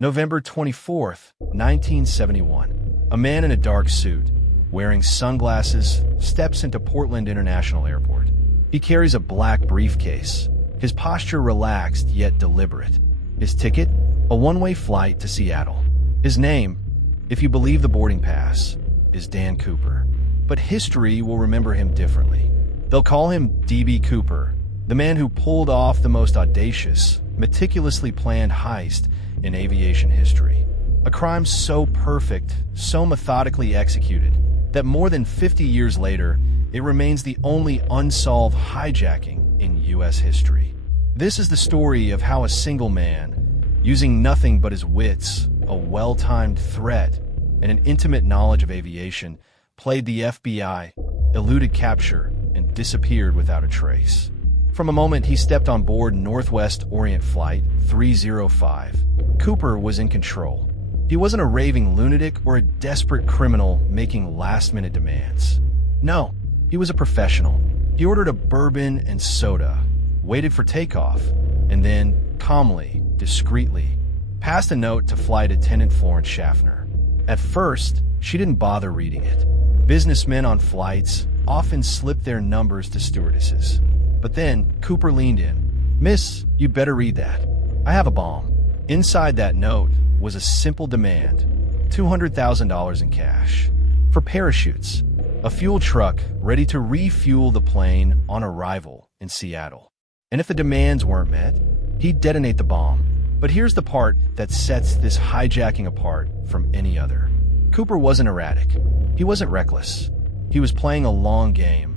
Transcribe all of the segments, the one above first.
November 24th, 1971. A man in a dark suit, wearing sunglasses, steps into Portland International Airport. He carries a black briefcase, his posture relaxed yet deliberate. His ticket? A one-way flight to Seattle. His name, if you believe the boarding pass, is Dan Cooper. But history will remember him differently. They'll call him D.B. Cooper, the man who pulled off the most audacious, meticulously planned heist in aviation history. A crime so perfect, so methodically executed, that more than 50 years later, it remains the only unsolved hijacking in U.S. history. This is the story of how a single man, using nothing but his wits, a well-timed threat, and an intimate knowledge of aviation, played the FBI, eluded capture, and disappeared without a trace. From a moment he stepped on board Northwest Orient Flight 305, Cooper was in control. He wasn't a raving lunatic or a desperate criminal making last-minute demands. No, he was a professional. He ordered a bourbon and soda, waited for takeoff, and then, calmly, discreetly, passed a note to flight attendant Florence Schaffner. At first, she didn't bother reading it. Businessmen on flights often slip their numbers to stewardesses. But then, Cooper leaned in. "Miss, you'd better read that. I have a bomb." Inside that note was a simple demand, $200,000 in cash. For parachutes, a fuel truck ready to refuel the plane on arrival in Seattle. And if the demands weren't met, he'd detonate the bomb. But here's the part that sets this hijacking apart from any other. Cooper wasn't erratic. He wasn't reckless. He was playing a long game,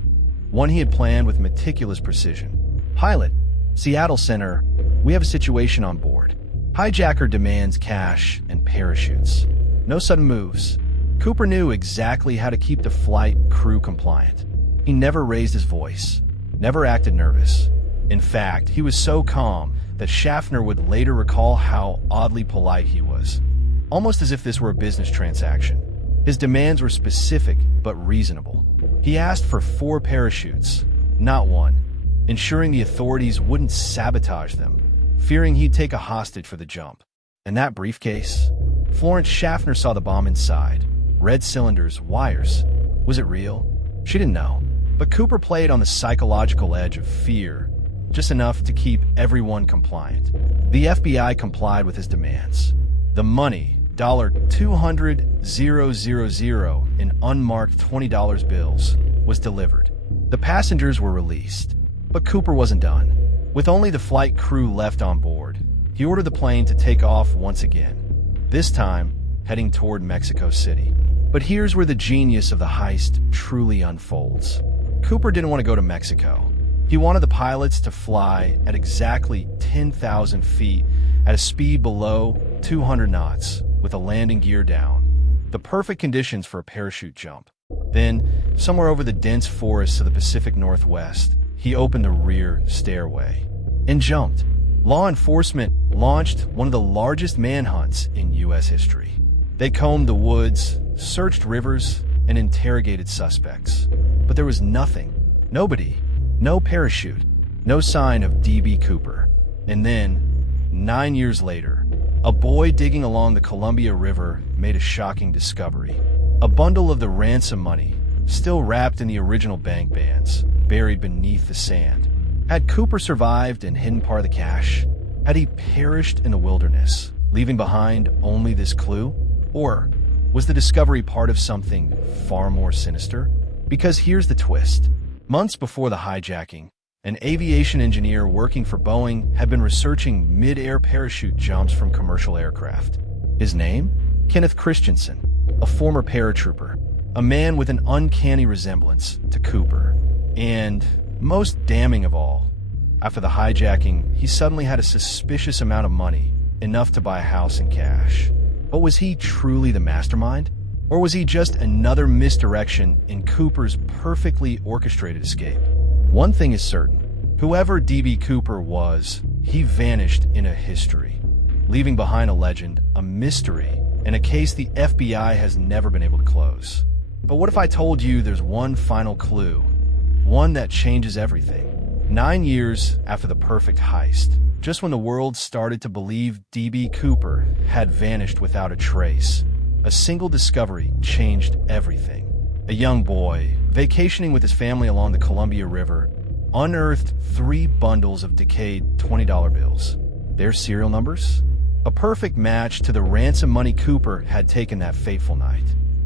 one he had planned with meticulous precision. "Pilot, Seattle Center, we have a situation on board. Hijacker demands cash and parachutes. No sudden moves." Cooper knew exactly how to keep the flight crew compliant. He never raised his voice, never acted nervous. In fact, he was so calm that Schaffner would later recall how oddly polite he was, almost as if this were a business transaction. His demands were specific but reasonable. He asked for 4 parachutes, not one, ensuring the authorities wouldn't sabotage them, fearing he'd take a hostage for the jump. And that briefcase? Florence Schaffner saw the bomb inside. Red cylinders, wires. Was it real? She didn't know. But Cooper played on the psychological edge of fear, just enough to keep everyone compliant. The FBI complied with his demands. The money, $200,000 in unmarked $20 bills, was delivered. The passengers were released. But Cooper wasn't done. With only the flight crew left on board, he ordered the plane to take off once again, this time heading toward Mexico City. But here's where the genius of the heist truly unfolds. Cooper didn't want to go to Mexico. He wanted the pilots to fly at exactly 10,000 feet at a speed below 200 knots, with a landing gear down. The perfect conditions for a parachute jump. Then, somewhere over the dense forests of the Pacific Northwest, he opened the rear stairway and jumped. Law enforcement launched one of the largest manhunts in U.S. history. They combed the woods, searched rivers, and interrogated suspects. But there was nothing. Nobody. No parachute. No sign of D.B. Cooper. And then, 9 years later, a boy digging along the Columbia River made a shocking discovery. A bundle of the ransom money, still wrapped in the original bank bands, buried beneath the sand. Had Cooper survived and hidden part of the cash? Had he perished in the wilderness, leaving behind only this clue? Or was the discovery part of something far more sinister? Because here's the twist. Months before the hijacking, an aviation engineer working for Boeing had been researching mid-air parachute jumps from commercial aircraft. His name? Kenneth Christensen, a former paratrooper, a man with an uncanny resemblance to Cooper. And, most damning of all, after the hijacking, he suddenly had a suspicious amount of money, enough to buy a house in cash. But was he truly the mastermind? Or was he just another misdirection in Cooper's perfectly orchestrated escape? One thing is certain. Whoever D.B. Cooper was, he vanished in a history, leaving behind a legend, a mystery, and a case the FBI has never been able to close. But what if I told you there's one final clue? One that changes everything? 9 years after the perfect heist, just when the world started to believe D.B. Cooper had vanished without a trace, a single discovery changed everything. A young boy, vacationing with his family along the Columbia River, unearthed 3 bundles of decayed $20 bills. Their serial numbers? A perfect match to the ransom money Cooper had taken that fateful night.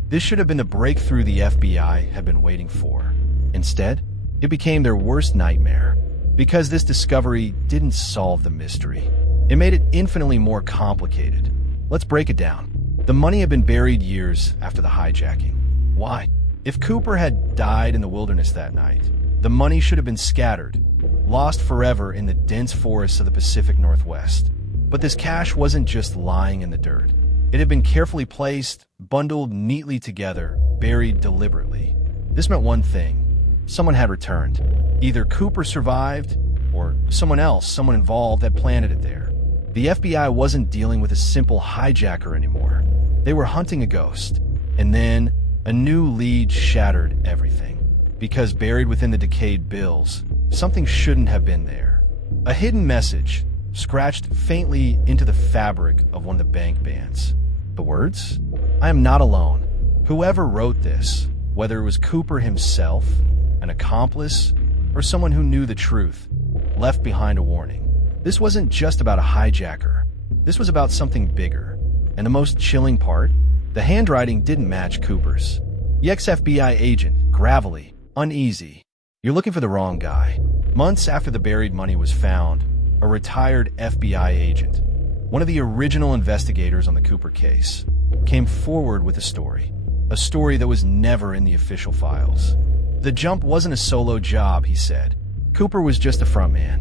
This should have been the breakthrough the FBI had been waiting for. Instead, it became their worst nightmare, because this discovery didn't solve the mystery. It made it infinitely more complicated. Let's break it down. The money had been buried years after the hijacking. Why? If Cooper had died in the wilderness that night, the money should have been scattered, lost forever in the dense forests of the Pacific Northwest. But this cash wasn't just lying in the dirt. It had been carefully placed, bundled neatly together, buried deliberately. This meant one thing. Someone had returned. Either Cooper survived, or someone involved, had planted it there. The FBI wasn't dealing with a simple hijacker anymore. They were hunting a ghost. And then, a new lead shattered everything. Because buried within the decayed bills, something shouldn't have been there. A hidden message, scratched faintly into the fabric of one of the bank bands. The words? "I am not alone." Whoever wrote this, whether it was Cooper himself, an accomplice, or someone who knew the truth, left behind a warning. This wasn't just about a hijacker. This was about something bigger. And the most chilling part? The handwriting didn't match Cooper's. The ex-FBI agent, gravelly, uneasy. You're looking for the wrong guy. Months after the buried money was found, a retired FBI agent, one of the original investigators on the Cooper case, came forward with a story that was never in the official files. The jump wasn't a solo job, he said. Cooper was just a frontman.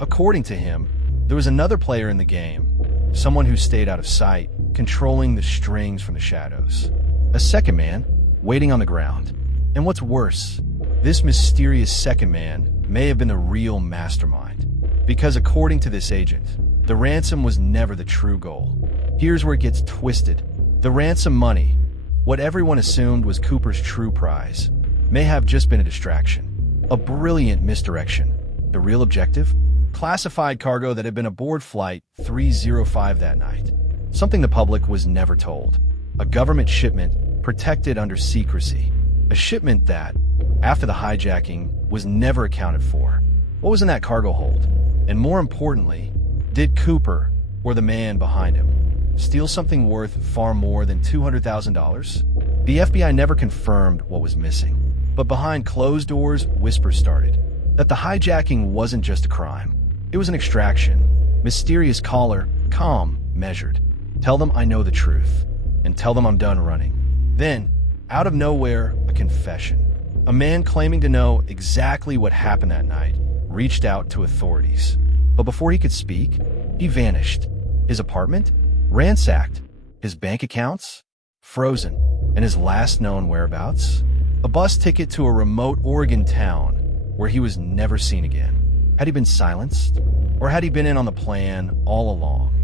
According to him, there was another player in the game, someone who stayed out of sight, controlling the strings from the shadows. A second man, waiting on the ground. And what's worse, this mysterious second man may have been the real mastermind. Because according to this agent, the ransom was never the true goal. Here's where it gets twisted. The ransom money, what everyone assumed was Cooper's true prize, may have just been a distraction. A brilliant misdirection. The real objective? Classified cargo that had been aboard Flight 305 that night. Something the public was never told. A government shipment protected under secrecy. A shipment that, after the hijacking, was never accounted for. What was in that cargo hold? And more importantly, did Cooper, or the man behind him, steal something worth far more than $200,000? The FBI never confirmed what was missing. But behind closed doors, whispers started. That the hijacking wasn't just a crime. It was an extraction. Mysterious caller, calm, measured. Tell them I know the truth. And tell them I'm done running. Then, out of nowhere, a confession. A man claiming to know exactly what happened that night reached out to authorities. But before he could speak, he vanished. His apartment? Ransacked. His bank accounts? Frozen. And his last known whereabouts? A bus ticket to a remote Oregon town where he was never seen again. Had he been silenced? Or had he been in on the plan all along,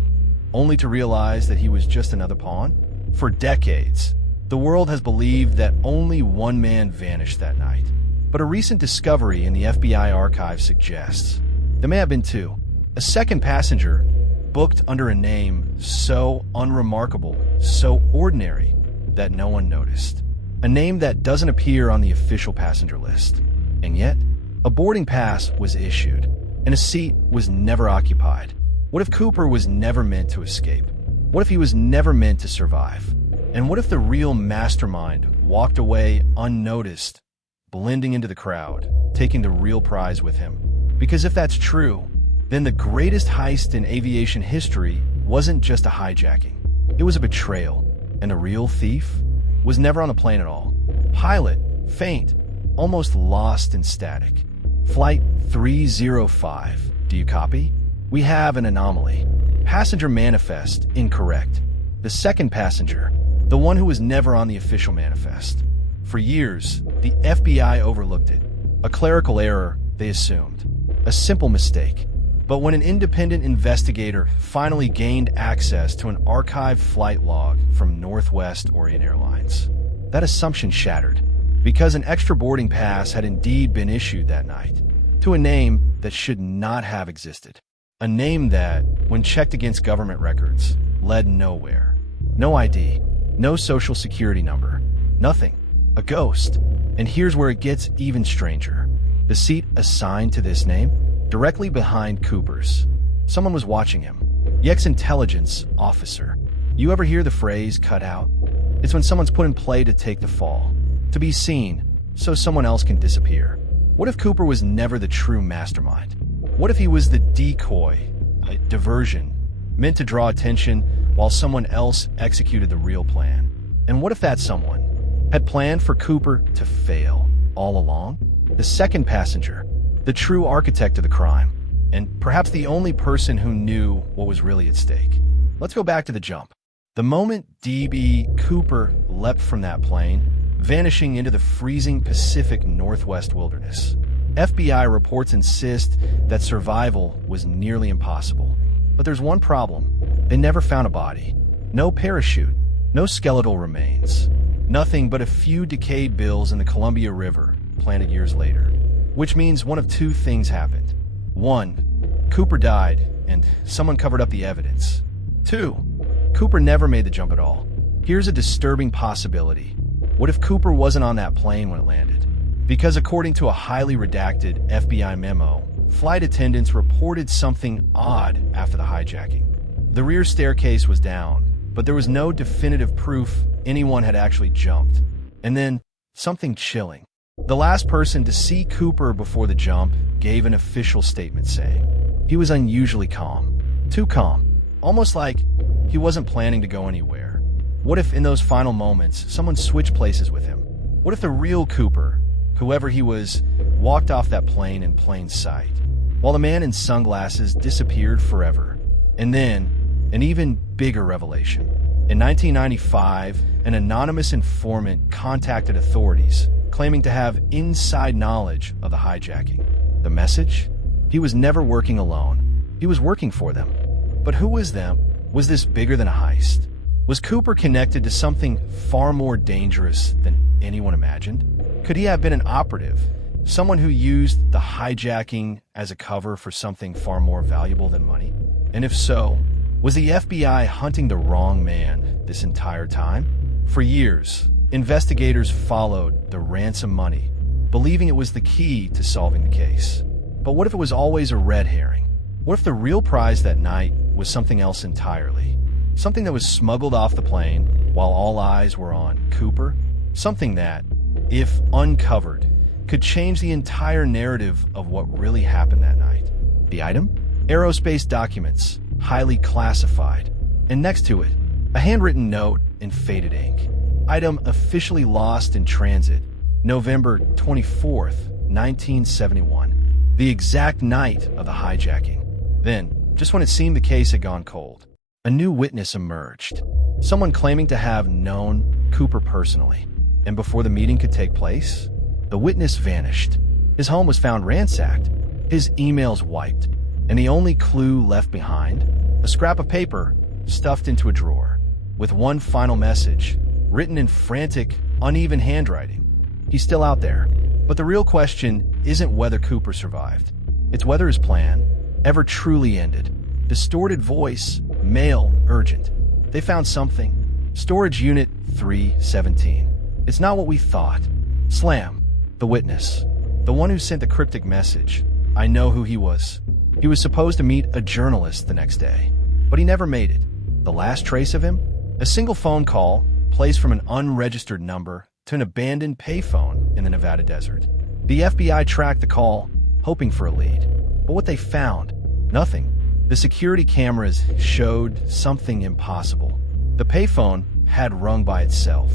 only to realize that he was just another pawn? For decades, the world has believed that only one man vanished that night. But a recent discovery in the FBI archives suggests there may have been 2. A second passenger, booked under a name so unremarkable, so ordinary, that no one noticed. A name that doesn't appear on the official passenger list. And yet, a boarding pass was issued, and a seat was never occupied. What if Cooper was never meant to escape? What if he was never meant to survive? And what if the real mastermind walked away unnoticed, blending into the crowd, taking the real prize with him? Because if that's true, then the greatest heist in aviation history wasn't just a hijacking. It was a betrayal, and the real thief was never on the plane at all. Pilot, faint, almost lost in static. Flight 305, do you copy? We have an anomaly. Passenger manifest incorrect. The second passenger, the one who was never on the official manifest. For years, the FBI overlooked it. A clerical error, they assumed. A simple mistake. But when an independent investigator finally gained access to an archived flight log from Northwest Orient Airlines, that assumption shattered, because an extra boarding pass had indeed been issued that night, to a name that should not have existed. A name that, when checked against government records, led nowhere. No ID, no social security number, nothing. A ghost. And here's where it gets even stranger. The seat assigned to this name? Directly behind Cooper's. Someone was watching him. The ex-intelligence officer. You ever hear the phrase, cut out? It's when someone's put in play to take the fall. To be seen, so someone else can disappear. What if Cooper was never the true mastermind? What if he was the decoy, a diversion, meant to draw attention while someone else executed the real plan? And what if that someone had planned for Cooper to fail all along? The second passenger, the true architect of the crime, and perhaps the only person who knew what was really at stake. Let's go back to the jump. The moment D.B. Cooper leapt from that plane, vanishing into the freezing Pacific Northwest wilderness. FBI reports insist that survival was nearly impossible. But there's one problem. They never found a body. No parachute. No skeletal remains. Nothing but a few decayed bills in the Columbia River, planted years later. Which means one of two things happened. One, Cooper died, and someone covered up the evidence. Two, Cooper never made the jump at all. Here's a disturbing possibility. What if Cooper wasn't on that plane when it landed? Because according to a highly redacted FBI memo, flight attendants reported something odd after the hijacking. The rear staircase was down, but there was no definitive proof anyone had actually jumped. And then, something chilling. The last person to see Cooper before the jump gave an official statement saying he was unusually calm. Too calm. Almost like he wasn't planning to go anywhere. What if in those final moments, someone switched places with him? What if the real Cooper, whoever he was, walked off that plane in plain sight, while the man in sunglasses disappeared forever? And then, an even bigger revelation. In 1995, an anonymous informant contacted authorities, claiming to have inside knowledge of the hijacking. The message? He was never working alone. He was working for them. But who was them? Was this bigger than a heist? Was Cooper connected to something far more dangerous than anyone imagined? Could he have been an operative? Someone who used the hijacking as a cover for something far more valuable than money? And if so, was the FBI hunting the wrong man this entire time? For years, investigators followed the ransom money, believing it was the key to solving the case. But what if it was always a red herring? What if the real prize that night was something else entirely? Something that was smuggled off the plane while all eyes were on Cooper? Something that, if uncovered, could change the entire narrative of what really happened that night. The item? Aerospace documents, highly classified. And next to it, a handwritten note in faded ink. Item officially lost in transit, November 24th, 1971. The exact night of the hijacking. Then, just when it seemed the case had gone cold, a new witness emerged. Someone claiming to have known Cooper personally. And before the meeting could take place, the witness vanished. His home was found ransacked, his emails wiped, and the only clue left behind, a scrap of paper stuffed into a drawer, with one final message, written in frantic, uneven handwriting. He's still out there. But the real question isn't whether Cooper survived. It's whether his plan ever truly ended. Distorted voice, mail, urgent. They found something. Storage Unit 317. It's not what we thought. Slam, the witness. The one who sent the cryptic message. I know who he was. He was supposed to meet a journalist the next day, but he never made it. The last trace of him? A single phone call placed from an unregistered number to an abandoned payphone in the Nevada desert. The FBI tracked the call, hoping for a lead. But what they found? Nothing. The security cameras showed something impossible. The payphone had rung by itself.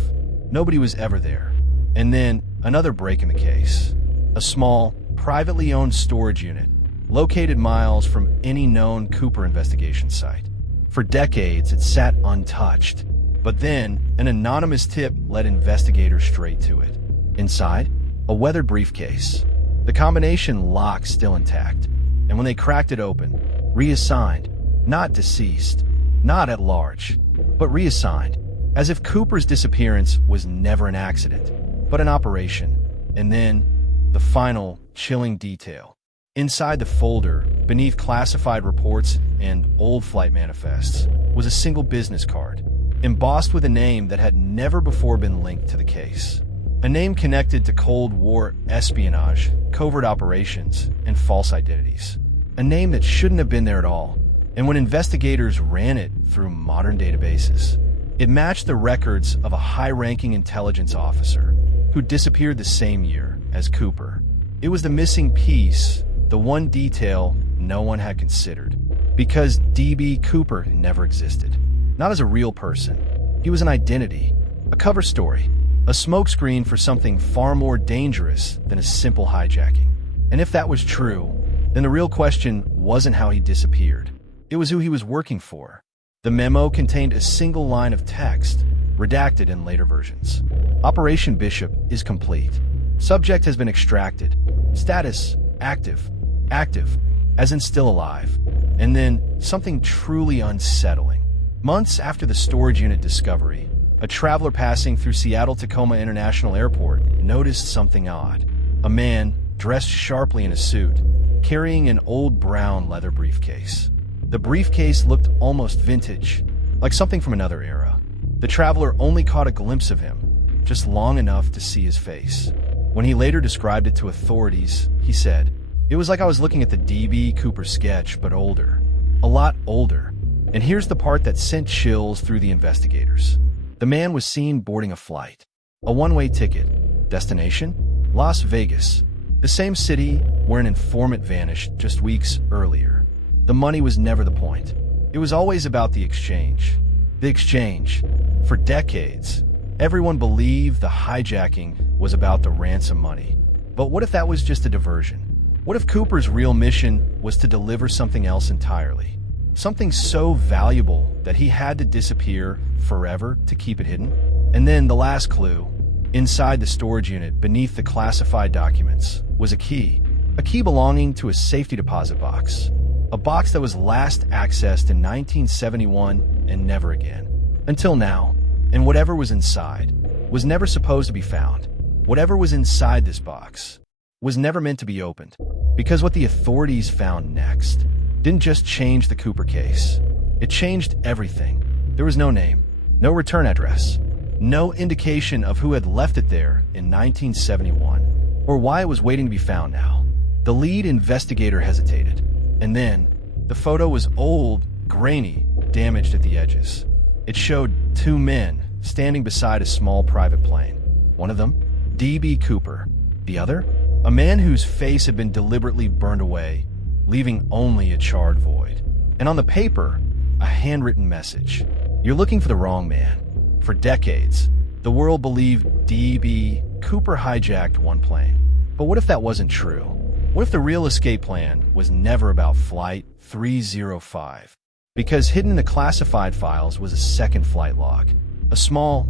Nobody was ever there. And then, another break in the case. A small, privately owned storage unit, located miles from any known Cooper investigation site. For decades, it sat untouched. But then, an anonymous tip led investigators straight to it. Inside, a weathered briefcase. The combination lock still intact. And when they cracked it open, reassigned, not deceased, not at large, but reassigned, as if Cooper's disappearance was never an accident, but an operation. And then, the final, chilling detail. Inside the folder, beneath classified reports and old flight manifests, was a single business card, embossed with a name that had never before been linked to the case. A name connected to Cold War espionage, covert operations, and false identities. A name that shouldn't have been there at all. And when investigators ran it through modern databases, it matched the records of a high-ranking intelligence officer who disappeared the same year as Cooper. It was the missing piece, the one detail no one had considered, because D.B. Cooper never existed. Not as a real person. He was an identity, a cover story, a smokescreen for something far more dangerous than a simple hijacking. And if that was true, then the real question wasn't how he disappeared. It was who he was working for. The memo contained a single line of text, redacted in later versions. Operation Bishop is complete. Subject has been extracted. Status, active. Active, as in still alive. And then, something truly unsettling. Months after the storage unit discovery, a traveler passing through Seattle-Tacoma International Airport noticed something odd. A man, dressed sharply in a suit, carrying an old brown leather briefcase. The briefcase looked almost vintage, like something from another era. The traveler only caught a glimpse of him, just long enough to see his face. When he later described it to authorities, he said, "It was like I was looking at the D.B. Cooper sketch, but older. A lot older." And here's the part that sent chills through the investigators. The man was seen boarding a flight. A one-way ticket. Destination? Las Vegas. The same city where an informant vanished just weeks earlier. The money was never the point. It was always about the exchange. The exchange. For decades, everyone believed the hijacking was about the ransom money. But what if that was just a diversion? What if Cooper's real mission was to deliver something else entirely? Something so valuable that he had to disappear forever to keep it hidden? And then the last clue. Inside the storage unit, beneath the classified documents, was a key. A key belonging to a safety deposit box. A box that was last accessed in 1971 and never again. Until now. And whatever was inside was never supposed to be found. Whatever was inside this box was never meant to be opened. Because what the authorities found next didn't just change the Cooper case. It changed everything. There was no name, no return address, no indication of who had left it there in 1971, or why it was waiting to be found now. The lead investigator hesitated. And then, the photo was old, grainy, damaged at the edges. It showed two men standing beside a small private plane. One of them, D.B. Cooper. The other, a man whose face had been deliberately burned away, leaving only a charred void. And on the paper, a handwritten message. You're looking for the wrong man. For decades, the world believed D.B. Cooper hijacked one plane. But what if that wasn't true? What if the real escape plan was never about Flight 305? Because hidden in the classified files was a second flight log. A small,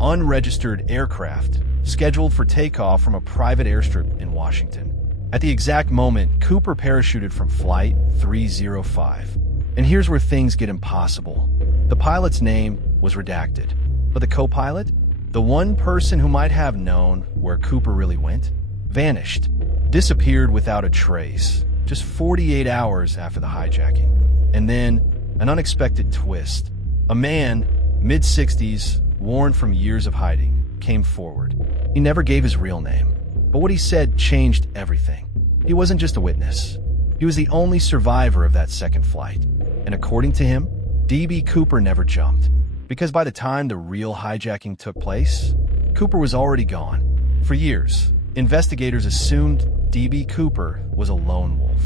unregistered aircraft scheduled for takeoff from a private airstrip in Washington. At the exact moment, Cooper parachuted from Flight 305. And here's where things get impossible. The pilot's name was redacted. But the co-pilot, the one person who might have known where Cooper really went, vanished. Disappeared without a trace, just 48 hours after the hijacking. And then, an unexpected twist. A man, mid-60s, worn from years of hiding, came forward. He never gave his real name, but what he said changed everything. He wasn't just a witness. He was the only survivor of that second flight. And according to him, D.B. Cooper never jumped. Because by the time the real hijacking took place, Cooper was already gone. For years, investigators assumed D.B. Cooper was a lone wolf,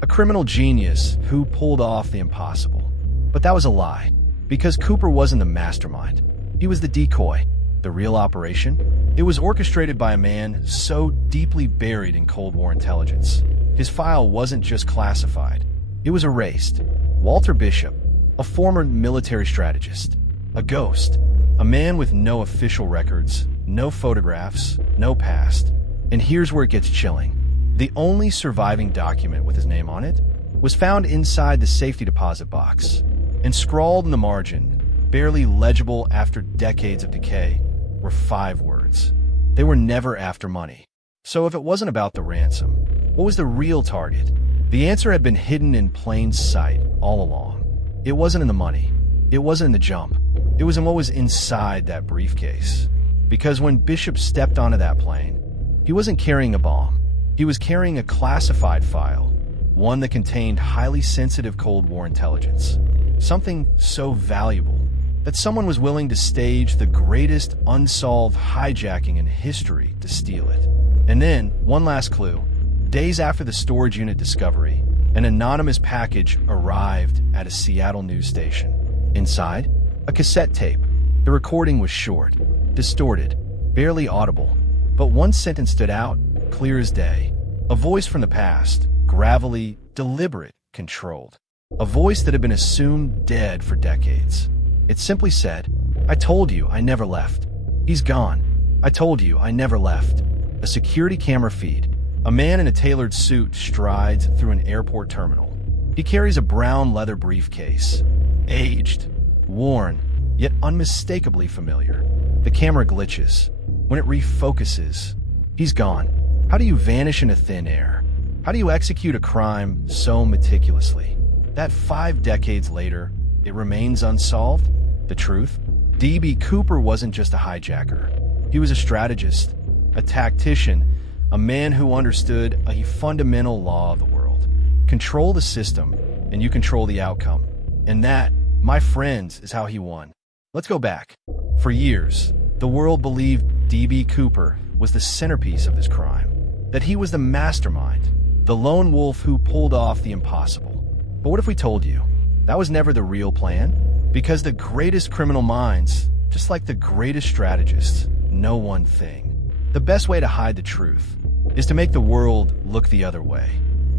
a criminal genius who pulled off the impossible. But that was a lie, because Cooper wasn't the mastermind. He was the decoy. The real operation? It was orchestrated by a man so deeply buried in Cold War intelligence. His file wasn't just classified. It was erased. Walter Bishop, a former military strategist, a ghost, a man with no official records, no photographs, no past. And here's where it gets chilling. The only surviving document with his name on it was found inside the safety deposit box, and scrawled in the margin, barely legible after decades of decay, were 5 words. They were never after money. So if it wasn't about the ransom, What was the real target? The answer had been hidden in plain sight all along. It wasn't in the money. It wasn't in the jump. It was in what was inside that briefcase. Because when Bishop stepped onto that plane, he wasn't carrying a bomb. He was carrying a classified file, one that contained highly sensitive Cold War intelligence. Something so valuable that someone was willing to stage the greatest unsolved hijacking in history to steal it. And then, one last clue. Days after the storage unit discovery, an anonymous package arrived at a Seattle news station. Inside, a cassette tape. The recording was short, distorted, barely audible, but one sentence stood out, clear as day. A voice from the past, gravelly, deliberate, controlled. A voice that had been assumed dead for decades. It simply said, "I told you I never left. He's gone. I told you I never left." A security camera feed. A man in a tailored suit strides through an airport terminal. He carries a brown leather briefcase. Aged, worn, yet unmistakably familiar. The camera glitches. When it refocuses, he's gone. How do you vanish into thin air? How do you execute a crime so meticulously that 5 decades later, it remains unsolved? The truth? D.B. Cooper wasn't just a hijacker. He was a strategist, a tactician, a man who understood a fundamental law of the world. Control the system, and you control the outcome. And that, my friends, is how he won. Let's go back. For years, the world believed D.B. Cooper was the centerpiece of this crime, that he was the mastermind, the lone wolf who pulled off the impossible. But what if we told you that was never the real plan? Because the greatest criminal minds, just like the greatest strategists, know one thing. The best way to hide the truth is to make the world look the other way.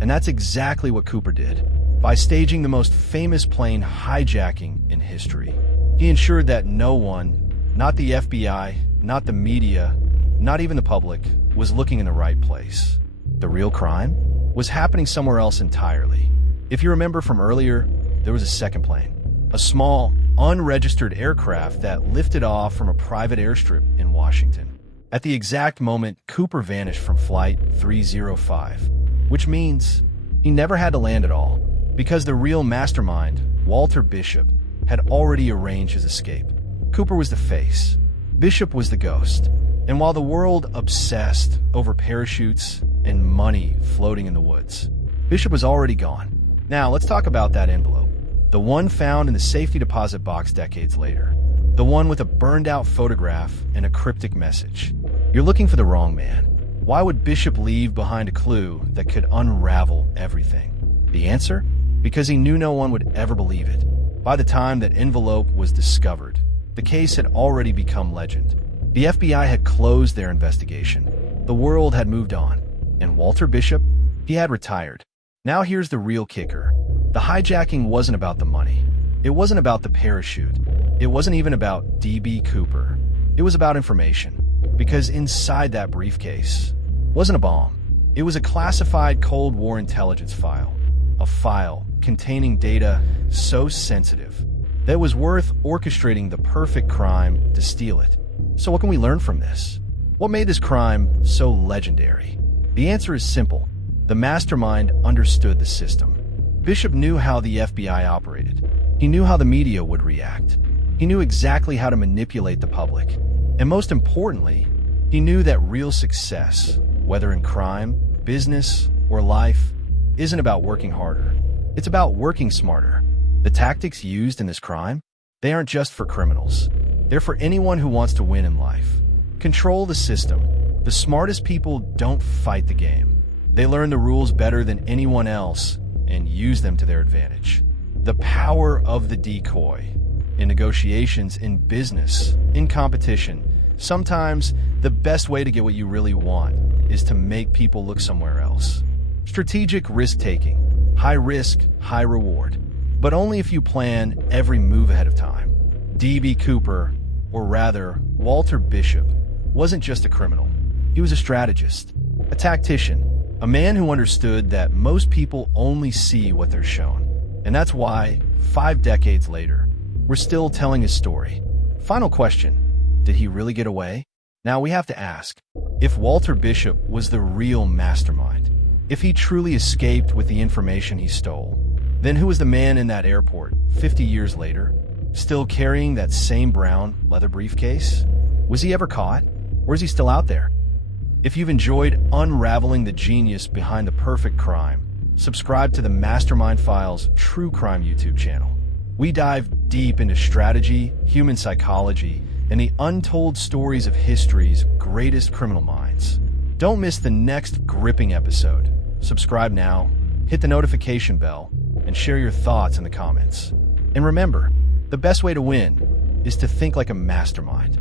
And that's exactly what Cooper did. By staging the most famous plane hijacking in history, he ensured that no one, not the FBI, not the media, not even the public, was looking in the right place. The real crime was happening somewhere else entirely. If you remember from earlier, there was a second plane. A small, unregistered aircraft that lifted off from a private airstrip in Washington. At the exact moment, Cooper vanished from Flight 305, which means he never had to land at all, because the real mastermind, Walter Bishop, had already arranged his escape. Cooper was the face. Bishop was the ghost. And while the world obsessed over parachutes and money floating in the woods, Bishop was already gone. Now, let's talk about that envelope. The one found in the safety deposit box decades later. The one with a burned-out photograph and a cryptic message. You're looking for the wrong man. Why would Bishop leave behind a clue that could unravel everything? The answer? Because he knew no one would ever believe it. By the time that envelope was discovered, the case had already become legend. The FBI had closed their investigation. The world had moved on. And Walter Bishop? He had retired. Now here's the real kicker. The hijacking wasn't about the money. It wasn't about the parachute. It wasn't even about D.B. Cooper. It was about information. Because inside that briefcase wasn't a bomb. It was a classified Cold War intelligence file. A file containing data so sensitive that it was worth orchestrating the perfect crime to steal it. So what can we learn from this? What made this crime so legendary? The answer is simple. The mastermind understood the system. Bishop knew how the FBI operated. He knew how the media would react. He knew exactly how to manipulate the public. And most importantly, he knew that real success, whether in crime, business, or life, isn't about working harder. It's about working smarter. The tactics used in this crime, they aren't just for criminals. They're for anyone who wants to win in life. Control the system. The smartest people don't fight the game. They learn the rules better than anyone else and use them to their advantage. The power of the decoy. In negotiations, in business, in competition, sometimes the best way to get what you really want is to make people look somewhere else. Strategic risk-taking. High risk, high reward. But only if you plan every move ahead of time. D.B. Cooper, or rather, Walter Bishop, wasn't just a criminal. He was a strategist, a tactician, a man who understood that most people only see what they're shown. And that's why, 5 decades later, we're still telling his story. Final question, did he really get away? Now we have to ask, if Walter Bishop was the real mastermind, If he truly escaped with the information he stole, then who was the man in that airport 50 years later, still carrying that same brown leather briefcase? Was he ever caught, or is he still out there? If you've enjoyed unraveling the genius behind the perfect crime, subscribe to the Mastermind Files True Crime YouTube channel. We dive deep into strategy, human psychology, and the untold stories of history's greatest criminal minds. Don't miss the next gripping episode. Subscribe now, hit the notification bell, and share your thoughts in the comments. And remember, the best way to win is to think like a mastermind.